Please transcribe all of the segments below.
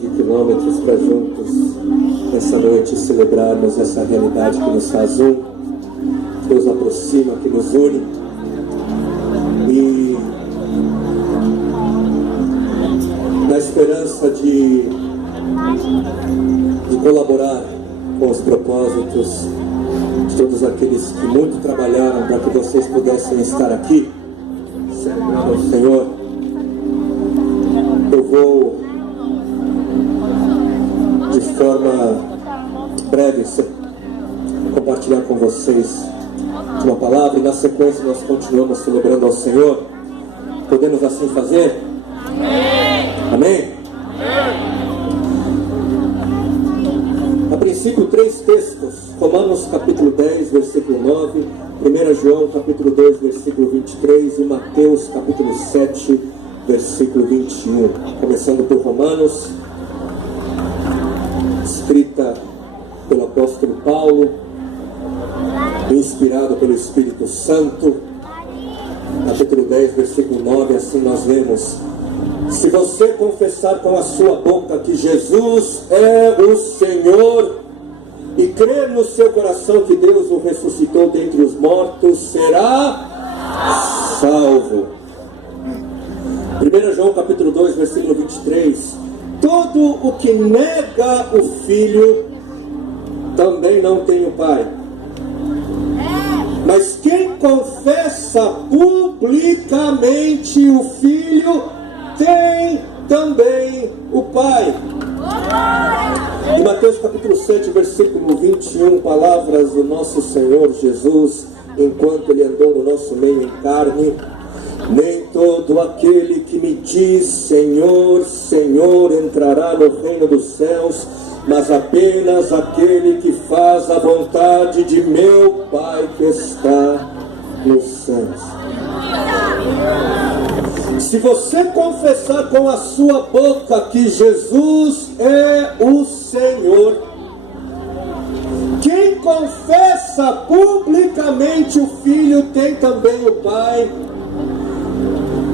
de quilômetros para juntos nessa noite celebrarmos essa realidade que nos faz um, que nos aproxima, que nos une. E na esperança de colaborar com os propósitos de todos aqueles que muito trabalharam para que vocês pudessem estar aqui celebrando ao Senhor, eu vou de forma breve compartilhar com vocês uma palavra, e na sequência nós continuamos celebrando ao Senhor. Podemos assim fazer? Amém? Amém? A princípio, 3 textos: Romanos capítulo 10, versículo 9, 1 João capítulo 2, versículo 23 e Mateus capítulo 7, versículo 21. Começando por Romanos, escrita pelo apóstolo Paulo, inspirado pelo Espírito Santo. Capítulo 10, versículo 9, assim nós lemos: se você confessar com a sua boca que Jesus é o Senhor e crer no seu coração que Deus o ressuscitou dentre os mortos, será salvo. 1 João capítulo 2, versículo 23: todo o que nega o Filho também não tem o Pai. Mas quem confessa publicamente o Filho tem também o Pai. Em Mateus capítulo 7, versículo 21, palavras do nosso Senhor Jesus, enquanto Ele andou no nosso meio em carne: nem todo aquele que me diz Senhor, Senhor entrará no reino dos céus, mas apenas aquele que faz a vontade de meu Pai que está nos céus. Se você confessar com a sua boca que Jesus é o Senhor, quem confessa publicamente o Filho tem também o Pai.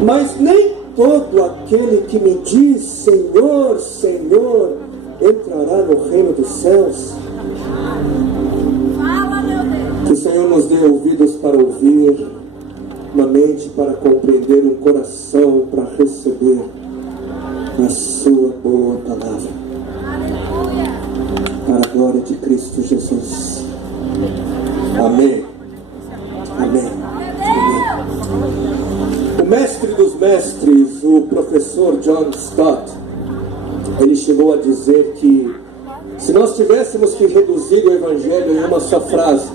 Mas nem todo aquele que me diz Senhor, Senhor entrará no reino dos céus. Que o Senhor nos dê ouvidos para ouvir, uma mente para compreender, um coração para receber a sua boa palavra. Para a glória de Cristo Jesus. Amém. Amém. Amém. O mestre dos mestres, o professor John Stott, ele chegou a dizer que se nós tivéssemos que reduzir o Evangelho em uma só frase,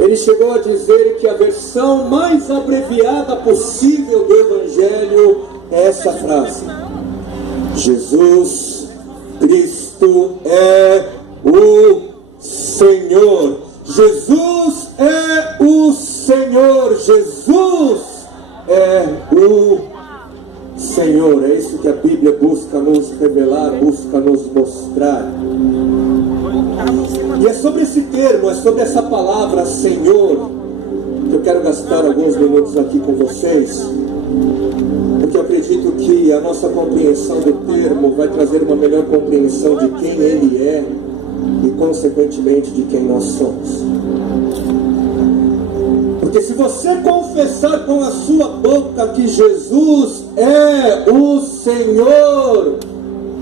ele chegou a dizer que a versão mais abreviada possível do Evangelho é essa frase: Jesus Cristo é o Senhor. Jesus é o Senhor. Jesus é o Senhor. É isso que a Bíblia busca nos revelar, busca nos mostrar. E é sobre esse termo, é sobre essa palavra Senhor que eu quero gastar alguns minutos aqui com vocês, porque eu acredito que a nossa compreensão do termo vai trazer uma melhor compreensão de quem Ele é e consequentemente de quem nós somos. Porque se você confessar com a sua boca que Jesus é o Senhor,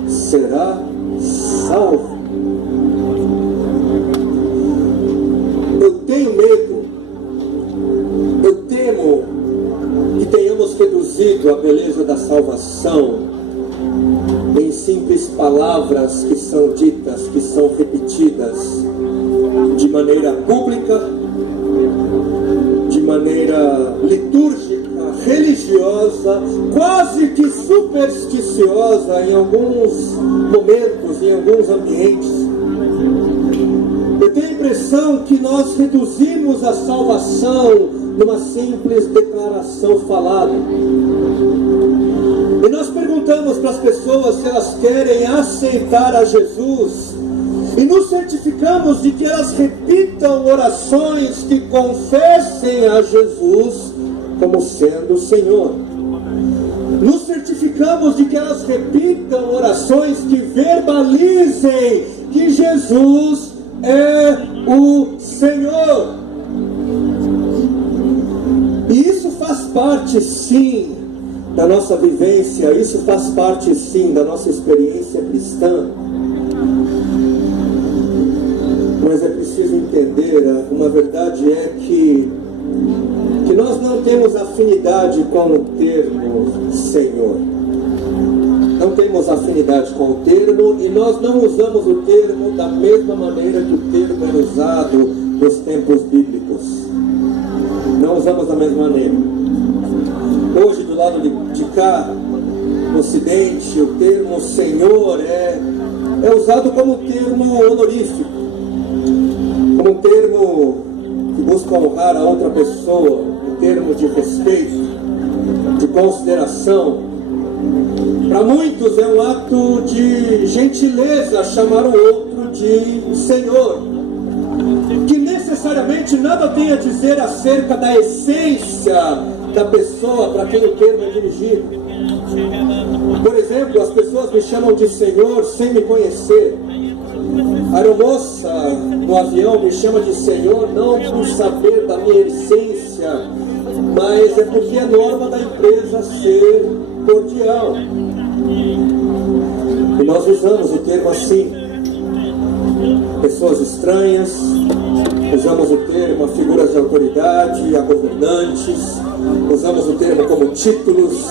será salvo. Eu tenho medo, eu temo que tenhamos reduzido a beleza da salvação em simples palavras que são ditas, que são repetidas de maneira pública, de maneira litúrgica, religiosa, quase que supersticiosa em alguns momentos, em alguns ambientes. Eu tenho a impressão que nós reduzimos a salvação numa simples declaração falada. E nós perguntamos para as pessoas se elas querem aceitar a Jesus, e nos certificamos de que elas repitam orações que confessem a Jesus como sendo o Senhor. Nos certificamos de que elas repitam orações verbalizem que Jesus é o Senhor. E isso faz parte, sim, da nossa vivência, isso faz parte, sim, da nossa experiência cristã. Mas é preciso entender, uma verdade é que nós não temos afinidade com o termo Senhor. Não temos afinidade com o termo, e nós não usamos o termo da mesma maneira que o termo era usado nos tempos bíblicos. Não usamos da mesma maneira. Hoje, do lado de cá, no Ocidente, o termo Senhor é usado como termo honorífico, como um termo que busca honrar a outra pessoa, um termo de respeito, de consideração. Para muitos é um ato de gentileza chamar o outro de Senhor, que necessariamente nada tem a dizer acerca da essência da pessoa para quem o termo é dirigido. Por exemplo, as pessoas me chamam de Senhor sem me conhecer. A aeromoça no avião me chama de Senhor não por saber da minha essência, mas é porque é norma da empresa ser cordial. E nós usamos o termo assim. Pessoas estranhas, usamos o termo a figuras de autoridade, a governantes, usamos o termo como títulos,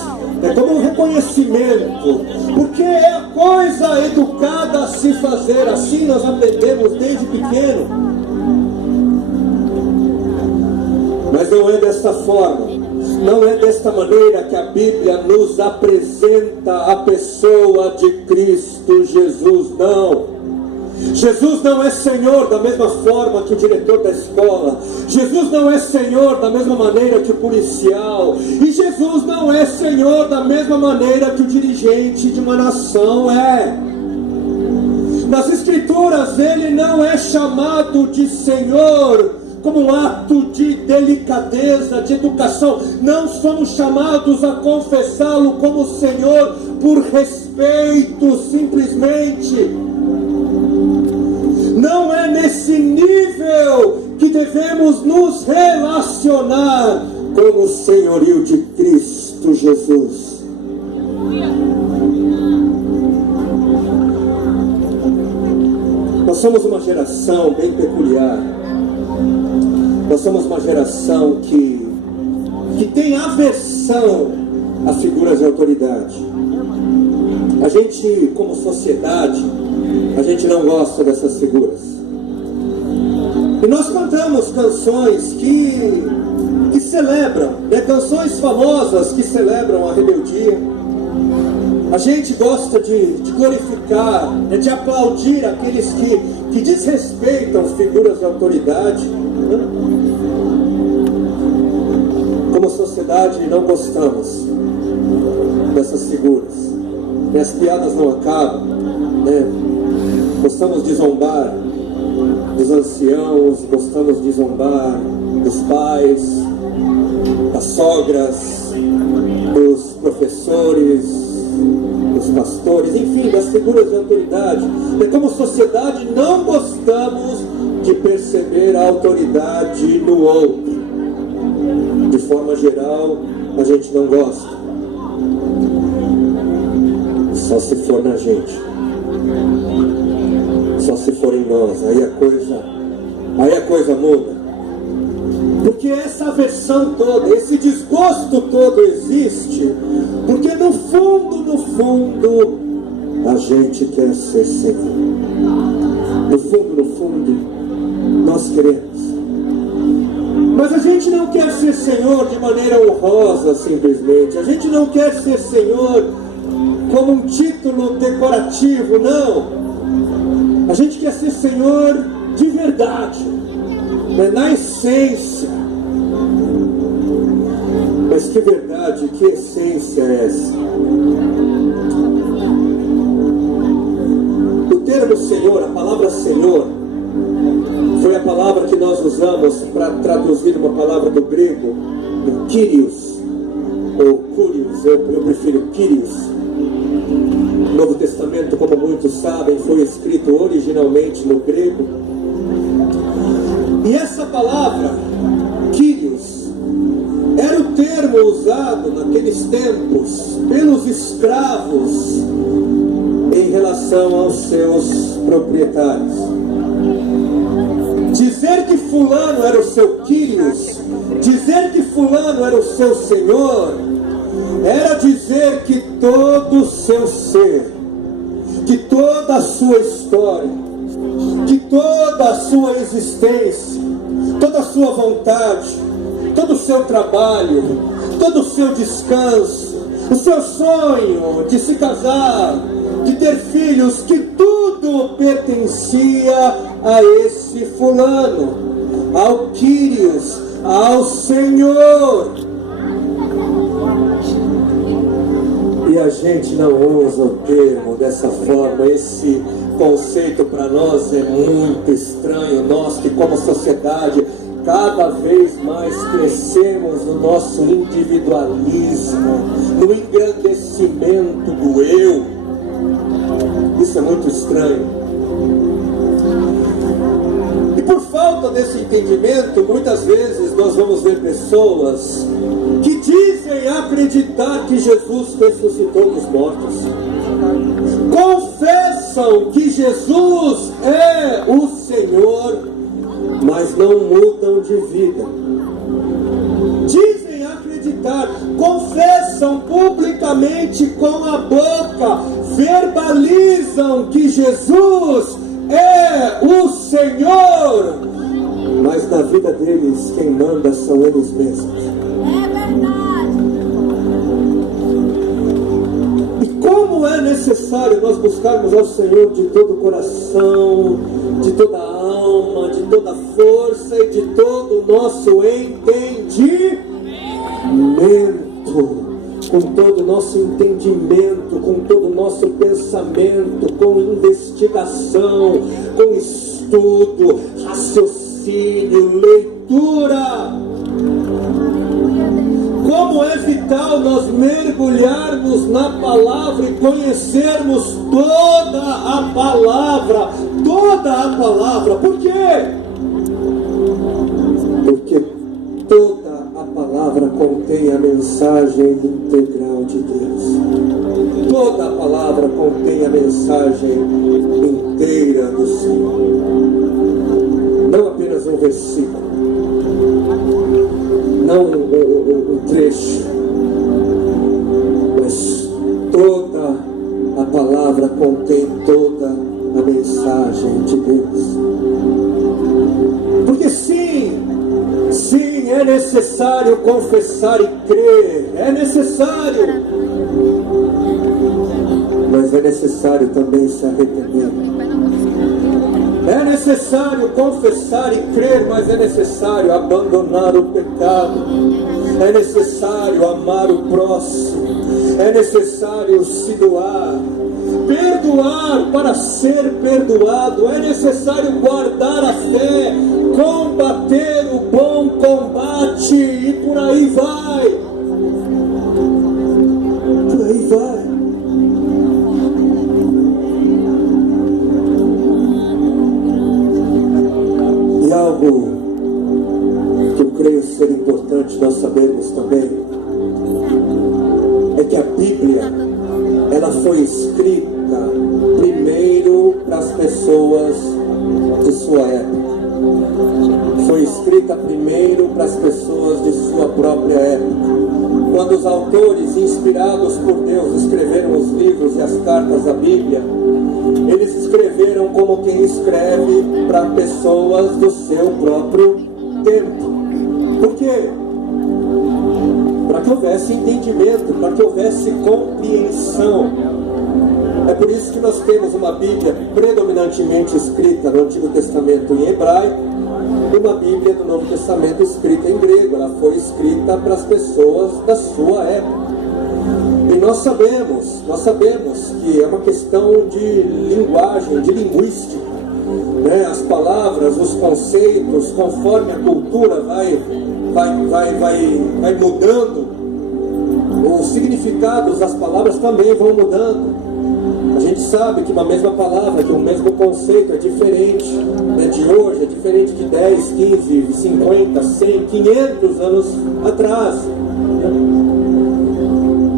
como um reconhecimento, porque é a coisa educada a se fazer, assim nós aprendemos desde pequeno. Mas não é desta forma, não é desta maneira que a Bíblia nos apresenta a pessoa de Cristo Jesus, não. Jesus não é Senhor da mesma forma que o diretor da escola. Jesus não é Senhor da mesma maneira que o policial. E Jesus não é Senhor da mesma maneira que o dirigente de uma nação é. Nas Escrituras ele não é chamado de Senhor como um ato de delicadeza, de educação. Não somos chamados a confessá-lo como Senhor por respeito, simplesmente. Não é nesse nível que devemos nos relacionar com o senhorio de Cristo Jesus. Nós somos uma geração bem peculiar. Nós somos uma geração que tem aversão a figuras de autoridade. A gente, como sociedade, a gente não gosta dessas figuras. E nós cantamos canções que celebram, canções famosas que celebram a rebeldia. A gente gosta de glorificar, de aplaudir aqueles que desrespeitam figuras de autoridade. Como sociedade não gostamos dessas figuras. E as piadas não acabam, Gostamos de zombar dos anciãos, gostamos de zombar dos pais, das sogras, dos professores, dos pastores, enfim, das figuras de autoridade. E como sociedade não gostamos de perceber a autoridade no outro. De forma geral, a gente não gosta. Só se for na gente. Só se for em nós. Aí a coisa muda. Porque essa aversão toda, esse desgosto todo existe porque no fundo a gente quer ser Senhor. No fundo nós queremos. Mas a gente não quer ser Senhor de maneira honrosa simplesmente. A gente não quer ser Senhor como um título decorativo, não. A gente quer ser Senhor de verdade, na essência. Mas que verdade, que essência é essa? O termo Senhor, a palavra Senhor, foi a palavra que nós usamos para traduzir uma palavra do grego, o Kyrios, ou Kyrios, eu prefiro Kyrios. Novo Testamento, como muitos sabem, foi escrito originalmente no grego. E essa palavra, Kyrios, era o termo usado naqueles tempos pelos escravos em relação aos seus proprietários. Dizer que fulano era o seu Kyrios, dizer que fulano era o seu senhor, era dizer que todo o seu ser, que toda a sua história, que toda a sua existência, toda a sua vontade, todo o seu trabalho, todo o seu descanso, o seu sonho de se casar, de ter filhos, que tudo pertencia a esse fulano, ao Kyrios, ao Senhor. E a gente não usa o termo dessa forma. Esse conceito para nós é muito estranho. Nós que, como sociedade, cada vez mais crescemos no nosso individualismo, no engrandecimento do eu. Isso é muito estranho. E por falta desse entendimento, muitas vezes nós vamos ver pessoas que dizem acreditar que Jesus ressuscitou dos mortos, confessam que Jesus é o Senhor, mas não mudam de vida. Dizem acreditar, confessam publicamente com a boca, verbalizam que Jesus é o Senhor, mas na vida deles quem manda são eles mesmos. É verdade. E como é necessário nós buscarmos ao Senhor de todo o coração, de toda a alma, de toda a força e de todo o nosso entendimento, com todo o nosso entendimento, com todo o nosso pensamento, com investigação, com estudo, raciocínio, leitura. Como é vital nós mergulharmos na palavra e conhecermos toda a palavra, toda a palavra. Por quê? Porque toda a palavra contém a mensagem integral de Deus. Toda a palavra contém a mensagem inteira do Senhor. Não apenas um versículo, não um trecho, mas toda a palavra contém toda a mensagem de Deus. Porque sim, é necessário confessar e crer, é necessário, mas é necessário também se arrepender. É necessário confessar e crer, mas é necessário abandonar o pecado. É necessário amar o próximo. É necessário se doar. Perdoar para ser perdoado. É necessário guardar a fé, combater o bom combate e por aí vai. Por aí vai. E algo que eu creio ser importante nós sabermos também é que a Bíblia, ela foi escrita primeiro para as pessoas de sua época. Foi escrita primeiro para as pessoas de sua própria época. Quando os autores, inspirados por Deus, escreveram os livros e as cartas da Bíblia, eles escreveram como quem escreve para pessoas do seu próprio tempo. Por quê? Para que houvesse entendimento, para que houvesse compreensão. É por isso que nós temos uma Bíblia predominantemente escrita no Antigo Testamento em hebraico e uma Bíblia do Novo Testamento escrita em grego. Ela foi escrita para as pessoas da sua época. E nós sabemos que é uma questão de linguagem, de linguística, né? As palavras, os conceitos, conforme a cultura vai mudando, os significados das palavras também vão mudando. A gente sabe que uma mesma palavra, que um mesmo conceito é diferente, né, de hoje, é diferente de 10, 15, 50, 100, 500 anos atrás.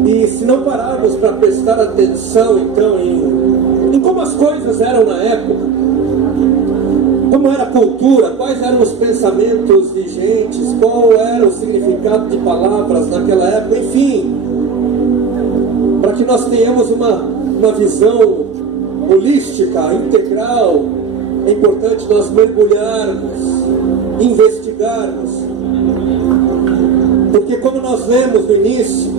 E se não pararmos para prestar atenção, então, em como as coisas eram na época, como era a cultura, quais eram os pensamentos vigentes, qual era o significado de palavras naquela época, enfim, para que nós tenhamos uma visão holística, integral, é importante nós mergulharmos, investigarmos, porque como nós lemos no início,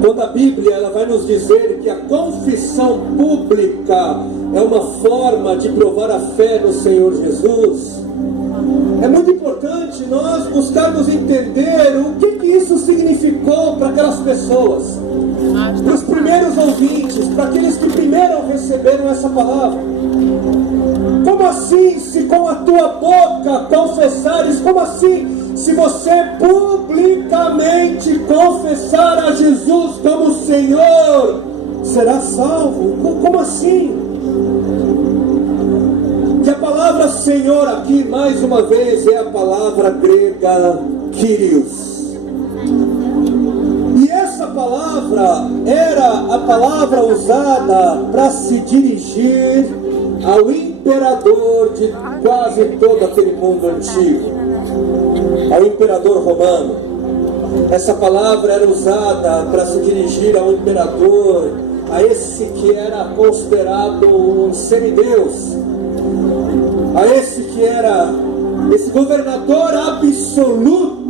quando a Bíblia ela vai nos dizer que a confissão pública é uma forma de provar a fé no Senhor Jesus, é muito importante nós buscarmos entender o que isso significou para aquelas pessoas, para os primeiros ouvintes, para aqueles que primeiro receberam essa palavra. Como assim, se com a tua boca confessares, como assim, se você publicamente confessar a Jesus como Senhor, será salvo? Como assim? Que a palavra Senhor aqui, mais uma vez, é a palavra grega Kyrios. E essa palavra era a palavra usada para se dirigir ao imperador de quase todo aquele mundo antigo, ao imperador romano. Essa palavra era usada para se dirigir ao imperador, a esse que era considerado um semideus, a esse que era esse governador absoluto,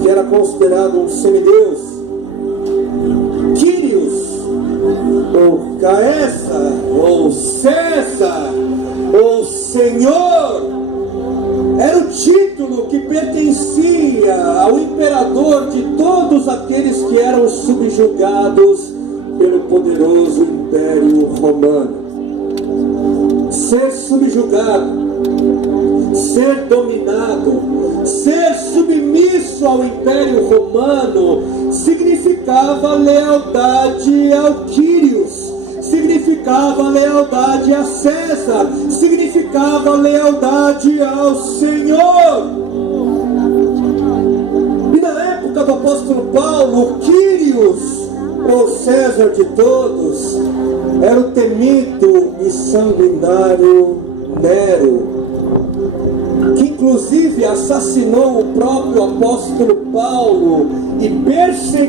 que era considerado um semideus. Kyrios, ou Caesar, ou César, ou Senhor, era o título que pertencia ao imperador de todos aqueles que eram subjugados pelo poderoso Império Romano. Ser subjugado, ser dominado, ser submisso ao Império Romano significava lealdade ao Kyrios, significava lealdade a César, significava lealdade ao Senhor. E na época do apóstolo Paulo, Kyrios, ou César de todos, era o temido e sanguinário Nero, que inclusive assassinou o próprio apóstolo Paulo e perseguiu